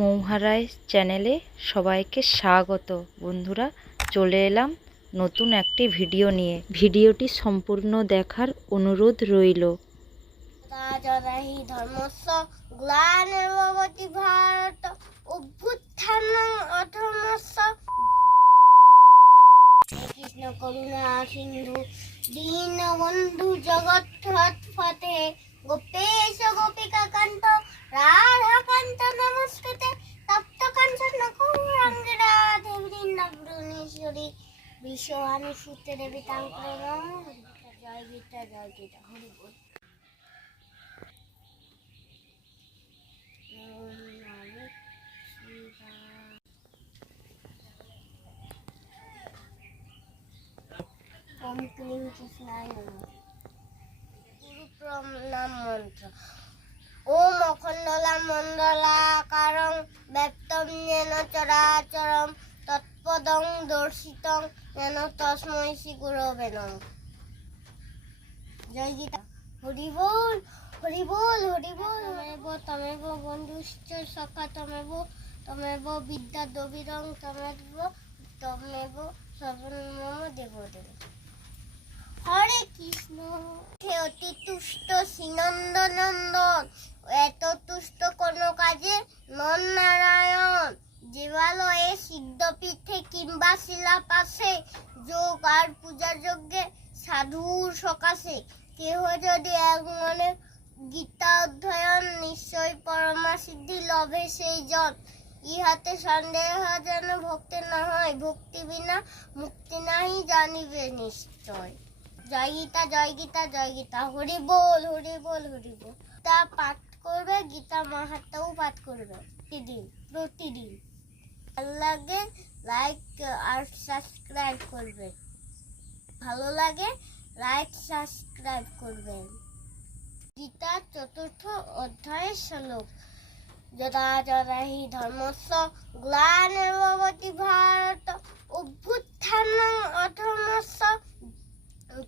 মৌহারায় চ্যানেলে সবাইকে স্বাগত। বন্ধুরা, চলে এলাম নতুন একটি ভিডিও নিয়ে। ভিডিওটি সম্পূর্ণ দেখার অনুরোধ রইল। করুণা সিন্ধু জগৎ ফতে গোপেশ গোপিকা কান্ত রাধা কান্ত নমস্কৃতে। বিশ্বহানি সূত্রে দেবী তাঙ্কর জয় গীতা মন্ত্র ওম অখণ্ডলা মণ্ডলাকারং ব্যক্তম যেন চরাচরম তৎপদং দর্শিতং যেন তস্মৈ শ্রী গুরবে নমঃ জয় গীতা। হরি বল হরি বল হরি বল। তমেব তমেব বন্ধুশ্চ সখা তমেব তমেব বিদ্যা দবিরং তমেব তমেব সর্বনম দেব দেব হরে কৃষ্ণ। হে অতি তুষ্ট শ্রীনন্দ নন্দন এত তুষ্ট কোন কাজে নন নারায়ণ। সিদ্ধপীঠে কিংবা শিলা পাশে যোগ আর পূজা যজ্ঞে সাধুর সকাশে। কেহ যদি এক মনে গীতা অধ্যয়ন, নিশ্চয় পরমা সিদ্ধি লভে সেই জন। ইহাতে সন্দেহ যেন ভক্তি না হয়, ভক্তি বিনা মুক্তি নাহি জানিবে নিশ্চয়। জয় গীতা জয় গীতা জয় গীতা। হরি বল হরি বল হরি বল। তা পাঠ করবে, গীতা মাহাত্মাও পাঠ করবে প্রতিদিন প্রতিদিন। ভালো লাগে লাইক আর সাবস্ক্রাইব করবে ভালো লাগে লাইক সাবস্ক্রাইব করবেন। গীতা চতুর্থ অধ্যায়ের শ্লোক। যদা যদা হি ধর্মস্য গ্লানির্ভবতি ভারত অভ্যুত্থানং অধর্মস্য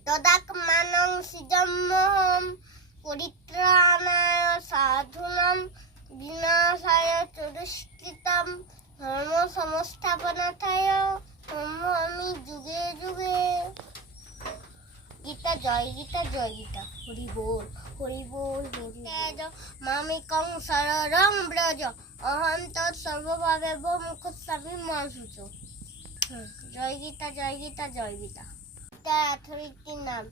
তদাত্মানং সৃজম্যহম পরিত্রাণায় সাধুনাম, বিনাশায় চতুষ্কৃতম। ধর্ম সংস্থাপনাথায় ধর্ম আমি যুগে যুগে। গীতা জয় গীতা জয় গীতা। হরি বল হরি বল হরি তেজ মামিকং সররং ব্রজ অহম তৎ সর্বভাবে মুখ স্বামী জয় গীতা জয় গীতা জয় গীতা। গীতার অথরিটির নাম।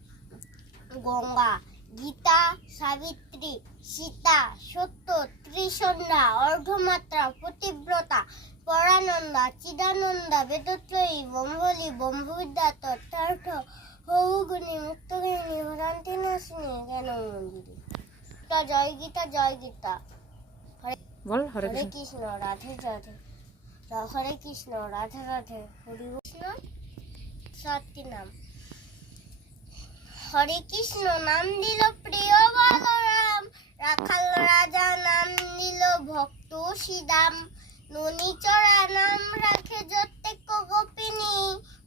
গঙ্গা। গীতা সাবিত্রী। সীতা সত্য ত্রিসন্ধ্যা অর্ঘমাত্রা পতিব্রতা পরানন্দা চিদানন্দা বেদত্রয়ী ব্রহ্মলি ব্রহ্মবিদ্যা তথার্থ হৌগুণী মুক্তগিনী ভ্রান্তি নাশিনী জ্ঞান মন্দিরে তা জয় গীতা জয় গীতা। বল হরে কৃষ্ণ। রাধে রাধে। হরে কৃষ্ণ রাধে রাধে। হরি কৃষ্ণ সাতটি নাম। হরে কৃষ্ণ নাম দিল প্রিয় বলরাম। রাখাল রাজা নাম দিল ভক্ত শ্রীদাম ননীচরা নাম রাখে যতেক গোপিনী,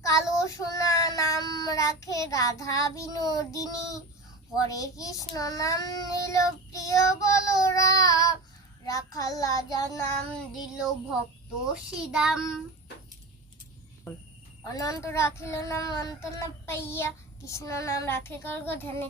কালো সোনা নাম রাখে রাধা বিনোদিনী। হরে কৃষ্ণ নাম দিল প্রিয় বলরাম রাখাল রাজা নাম দিল ভক্ত শ্রীদাম। অনন্ত রাখিল নাম অন্ত না পাইয়া কৃষ্ণ নাম রাখে কর্গ ধ্যানে